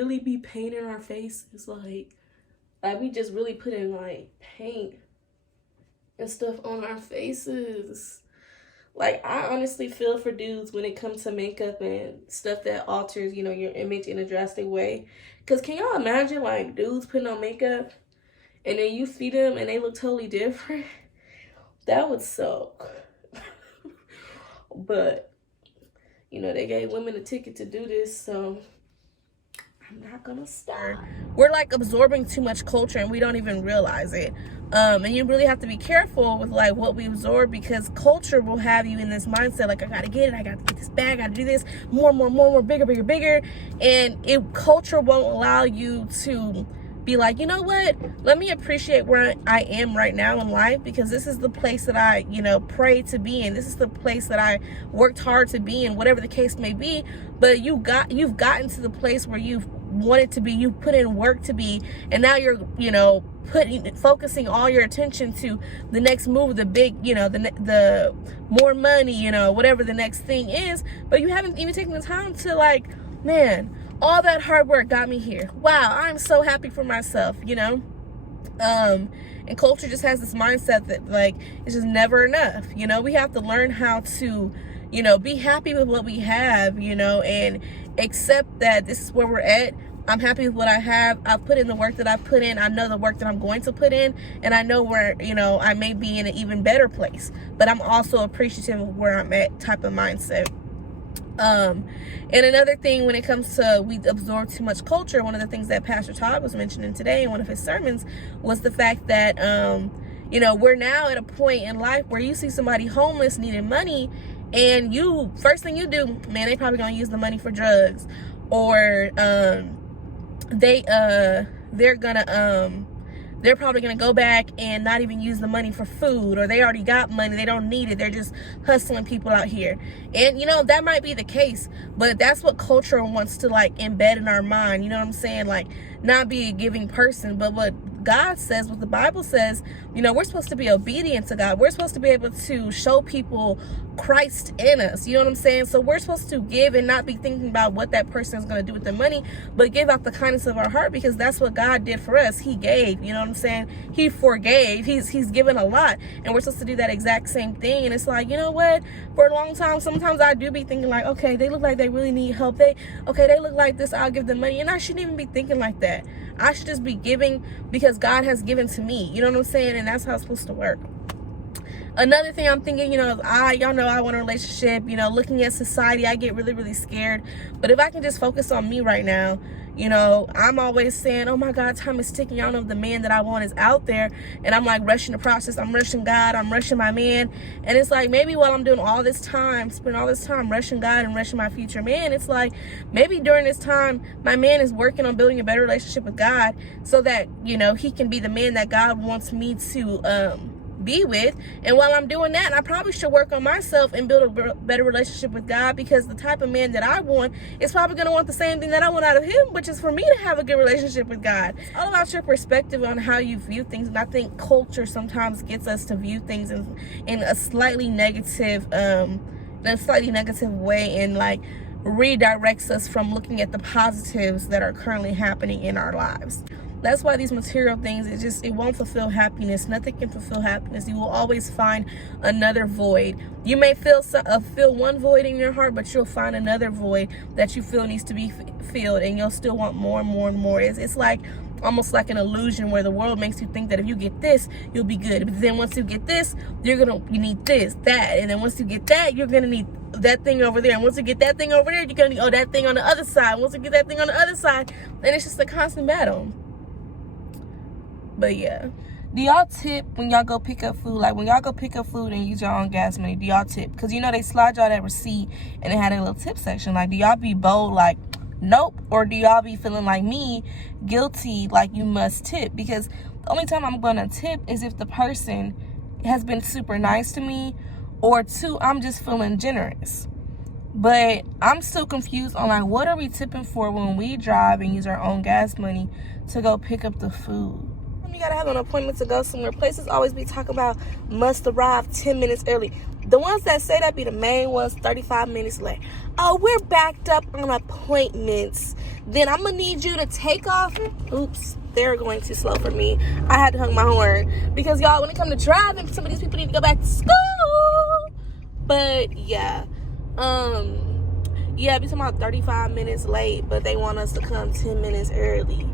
really be painting our faces, like we just really putting like paint and stuff on our faces. Like, I honestly feel for dudes when it comes to makeup and stuff that alters, you know, your image in a drastic way. Because can y'all imagine, like, dudes putting on makeup and then you see them and they look totally different? That would suck. But, you know, they gave women a ticket to do this, so I'm not gonna stop. We're like absorbing too much culture and we don't even realize it. And you really have to be careful with like what we absorb, because culture will have you in this mindset like, I gotta get it, I gotta get this bag, I gotta do this, more, bigger. And culture won't allow you to be like, you know what, let me appreciate where I am right now in life, because this is the place that I, you know, prayed to be in. This is the place that I worked hard to be in, whatever the case may be. But you've gotten to the place where you've wanted to be, you put in work to be, and now you're, you know, focusing all your attention to the next move, the big, you know, the more money, you know, whatever the next thing is. But you haven't even taken the time to like, man, all that hard work got me here. Wow, I'm so happy for myself, you know? And culture just has this mindset that like, it's just never enough. You know, we have to learn how to, you know, be happy with what we have, you know, and accept that this is where we're at. I'm happy with what I have. I've put in the work that I've put in. I know the work that I'm going to put in, and I know where, you know, I may be in an even better place, but I'm also appreciative of where I'm at type of mindset. And another thing when it comes to we absorb too much culture, one of the things that Pastor Todd was mentioning today in one of his sermons was the fact that, you know, we're now at a point in life where you see somebody homeless needing money, and you, first thing you do, man, they probably gonna use the money for drugs, or they're probably going to go back and not even use the money for food, or they already got money, they don't need it, they're just hustling people out here. And you know, that might be the case, but that's what culture wants to like embed in our mind, you know what I'm saying? Like, not be a giving person. But what God says, what the Bible says, you know, we're supposed to be obedient to God. We're supposed to be able to show people Christ in us, you know what I'm saying? So we're supposed to give and not be thinking about what that person is going to do with their money, but give out the kindness of our heart, because that's what God did for us. He gave, you know what I'm saying? He forgave. He's given a lot, and we're supposed to do that exact same thing. And it's like, you know what, for a long time, sometimes I do be thinking like, okay, they look like they really need help, they look like this, I'll give them money. And I shouldn't even be thinking like that. I should just be giving because God has given to me, you know what I'm saying? And that's how it's supposed to work. Another thing I'm thinking, you know, y'all know I want a relationship, you know, looking at society, I get really, really scared. But if I can just focus on me right now, you know, I'm always saying, oh my God, time is ticking. I don't know if the man that I want is out there. And I'm like rushing the process. I'm rushing God. I'm rushing my man. And it's like, maybe while I'm doing all this time, spending all this time rushing God and rushing my future man, it's like, maybe during this time, my man is working on building a better relationship with God, so that, you know, he can be the man that God wants me to, be with. And while I'm doing that, I probably should work on myself and build a better relationship with God, because the type of man that I want is probably going to want the same thing that I want out of him, which is for me to have a good relationship with God. It's all about your perspective on how you view things. And I think culture sometimes gets us to view things in a slightly negative way, and like redirects us from looking at the positives that are currently happening in our lives. That's why these material things, it won't fulfill happiness. Nothing can fulfill happiness. You will always find another void. You may feel one void in your heart, but you'll find another void that you feel needs to be filled, and you'll still want more and more and more. It's like almost like an illusion where the world makes you think that if you get this, you'll be good. But then once you get this, you need this, that, and then once you get that, you're gonna need that thing over there. And once you get that thing over there, you're gonna need that thing on the other side. Once you get that thing on the other side, then it's just a constant battle. But yeah, do y'all tip when y'all go pick up food? Like when y'all go pick up food and use your own gas money, do y'all tip? Because you know they slide y'all that receipt and they had a little tip section. Like, do y'all be bold like, nope? Or do y'all be feeling like me, guilty, like you must tip? Because the only time I'm gonna tip is if the person has been super nice to me, or two, I'm just feeling generous. But I'm still confused on like, what are we tipping for when we drive and use our own gas money to go pick up the food? You gotta have an appointment to go somewhere. Places always be talking about must arrive 10 minutes early. The ones that say that be the main ones, 35 minutes late. Oh, we're backed up on appointments. Then I'm going to need you to take off. Oops, they're going too slow for me. I had to hung my horn. Because, y'all, when it comes to driving, some of these people need to go back to school. But, yeah. Yeah, be talking about 35 minutes late, but they want us to come 10 minutes early.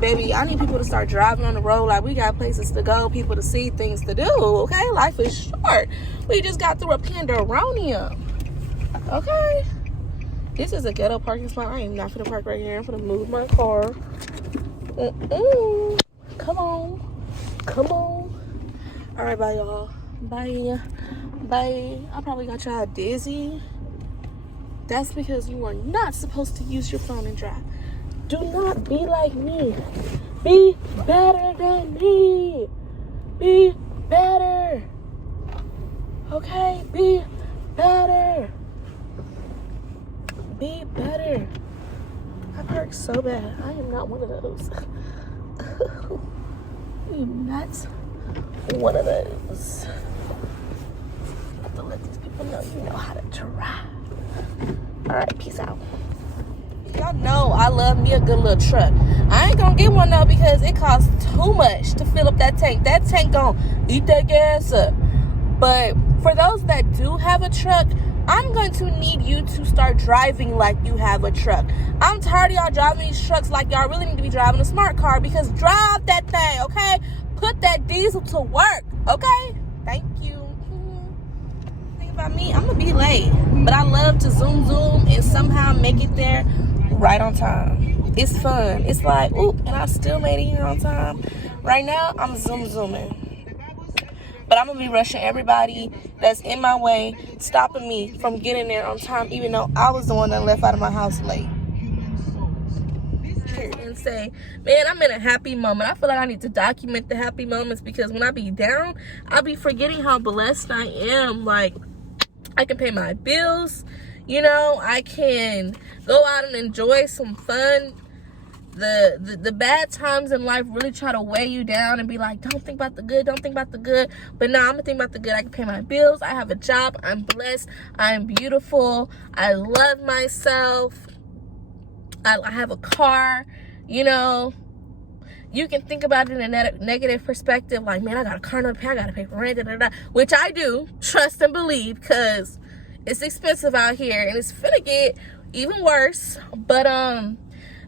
Baby, I need people to start driving on the road like we got places to go, people to see, things to do, okay? Life is short. We just got through a pandemonium, okay? This is a ghetto parking spot. I am not finna park right here. I'm finna move my car. Come on. Come on. All right, bye, y'all. Bye. Bye. I probably got y'all dizzy. That's because you are not supposed to use your phone and drive. Do not be like me. Be better than me. Be better. Okay? Be better. Be better. I park so bad. I am not one of those. I am not one of those. I have to let these people know you know how to drive. All right, peace out. Y'all know I love me a good little truck. I ain't gonna get one though because it costs too much to fill up that tank. That tank gonna eat that gas up. But for those that do have a truck, I'm going to need you to start driving like you have a truck. I'm tired of y'all driving these trucks like y'all really need to be driving a smart car, because drive that thing, okay? Put that diesel to work, okay? Thank you. Think about me, I'm gonna be late, but I love to zoom and somehow make it there right on time. It's fun. It's like, ooh, and I still made it here on time. Right now, I'm zooming. But I'm going to be rushing everybody that's in my way, stopping me from getting there on time, even though I was the one that left out of my house late. And say, man, I'm in a happy moment. I feel like I need to document the happy moments, because when I be down, I'll be forgetting how blessed I am. Like, I can pay my bills. You know, I can go out and enjoy some fun. The bad times in life really try to weigh you down and be like, don't think about the good, don't think about the good. But no, I'm gonna think about the good. I can pay my bills. I have a job. I'm blessed. I'm beautiful. I love myself. I have a car. You know, you can think about it in a negative perspective, like, man, I got a car to pay, I gotta pay for rent, which I do, trust and believe, because it's expensive out here and it's finna get even worse. But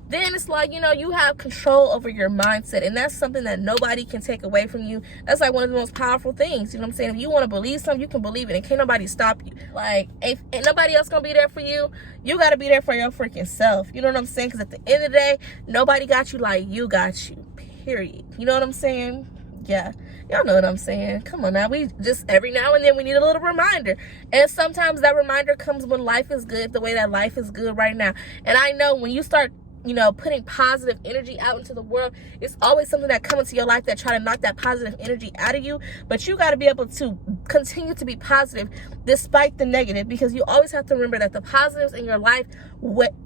then it's like, you know, you have control over your mindset, and that's something that nobody can take away from you. That's like one of the most powerful things, you know what I'm saying? If you want to believe something, you can believe it, and can't nobody stop you. Like, if ain't nobody else gonna be there for you, you gotta be there for your freaking self, you know what I'm saying? Because at the end of the day, nobody got you like you got you, period. You know what I'm saying? Yeah, y'all know what I'm saying. Come on now, we just, every now and then we need a little reminder, and sometimes that reminder comes when life is good, the way that life is good right now. And I know when you start, you know, putting positive energy out into the world, it's always something that comes into your life that try to knock that positive energy out of you. But you got to be able to continue to be positive despite the negative, because you always have to remember that the positives in your life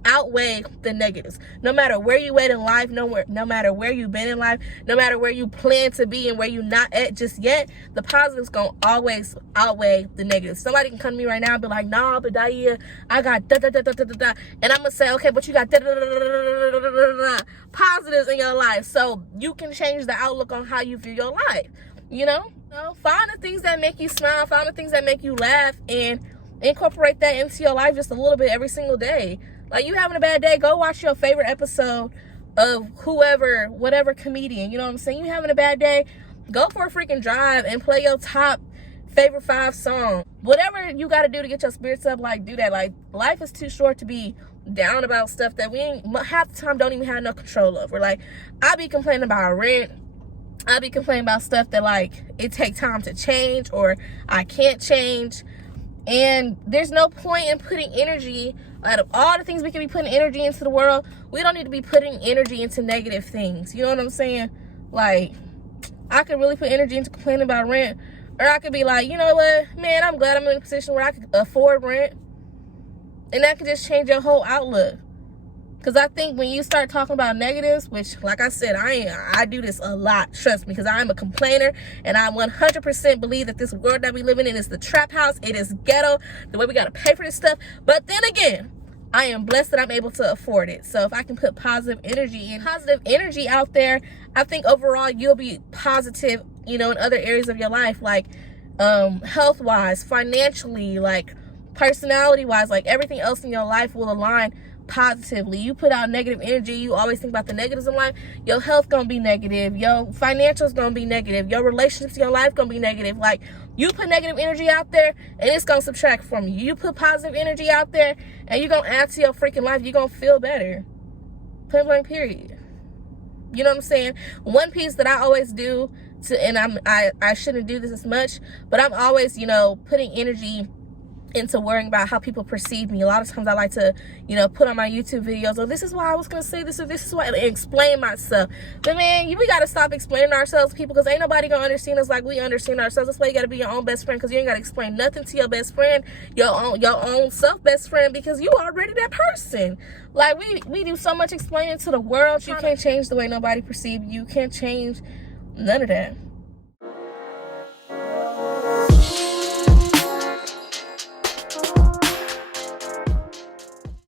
outweigh the negatives. No matter where you at in life, no matter where you've been in life, no matter where you plan to be and where you're not at just yet, the positives gonna always outweigh the negatives. Somebody can come to me right now and be like, nah, but Daia, I got da da da da da da da, and I'm gonna say, okay, but you got da da da da da da da positives in your life, so you can change the outlook on how you view your life. You know, find the things that make you smile, find the things that make you laugh, and incorporate that into your life just a little bit every single day. Like, you having a bad day, go watch your favorite episode of whoever, whatever comedian, you know what I'm saying? You having a bad day, go for a freaking drive and play your top favorite 5 songs. Whatever you got to do to get your spirits up, like, do that. Like, life is too short to be down about stuff that we ain't, half the time, don't even have no control over. Like, I be complaining about rent. I be complaining about stuff that, like, it take time to change, or I can't change. And there's no point in putting energy, out of all the things we can be putting energy into the world, we don't need to be putting energy into negative things. You know what I'm saying? Like, I could really put energy into complaining about rent, or I could be like, you know what, man, I'm glad I'm in a position where I could afford rent. And that could just change your whole outlook. Because I think when you start talking about negatives, which, like I said, I do this a lot, trust me, because I'm a complainer, and I 100% believe that this world that we live in is the trap house. It is ghetto, the way we got to pay for this stuff. But then again, I am blessed that I'm able to afford it. So if I can put positive energy out there, I think overall you'll be positive, you know, in other areas of your life, like health-wise, financially, like personality-wise, like everything else in your life will align positively. You put out negative energy, you always think about the negatives in life, your health gonna be negative, your financials gonna be negative, your relationships in your life gonna be negative. Like, you put negative energy out there and it's gonna subtract from you. You put positive energy out there and you're gonna add to your freaking life. You're gonna feel better. Point blank, period. You know what I'm saying? One piece that I always do to, and I shouldn't do this as much, but I'm always, you know, putting energy into worrying about how people perceive me. A lot of times I like to, you know, put on my YouTube videos, oh, this is why I was gonna say this, or this is why, and explain myself. But man, we gotta stop explaining ourselves to people, because ain't nobody gonna understand us like we understand ourselves. That's why you gotta be your own best friend, because you ain't gotta explain nothing to your best friend, your own self best friend, because you already that person. Like, we do so much explaining to the world. You can't change the way nobody perceives you. You can't change none of that.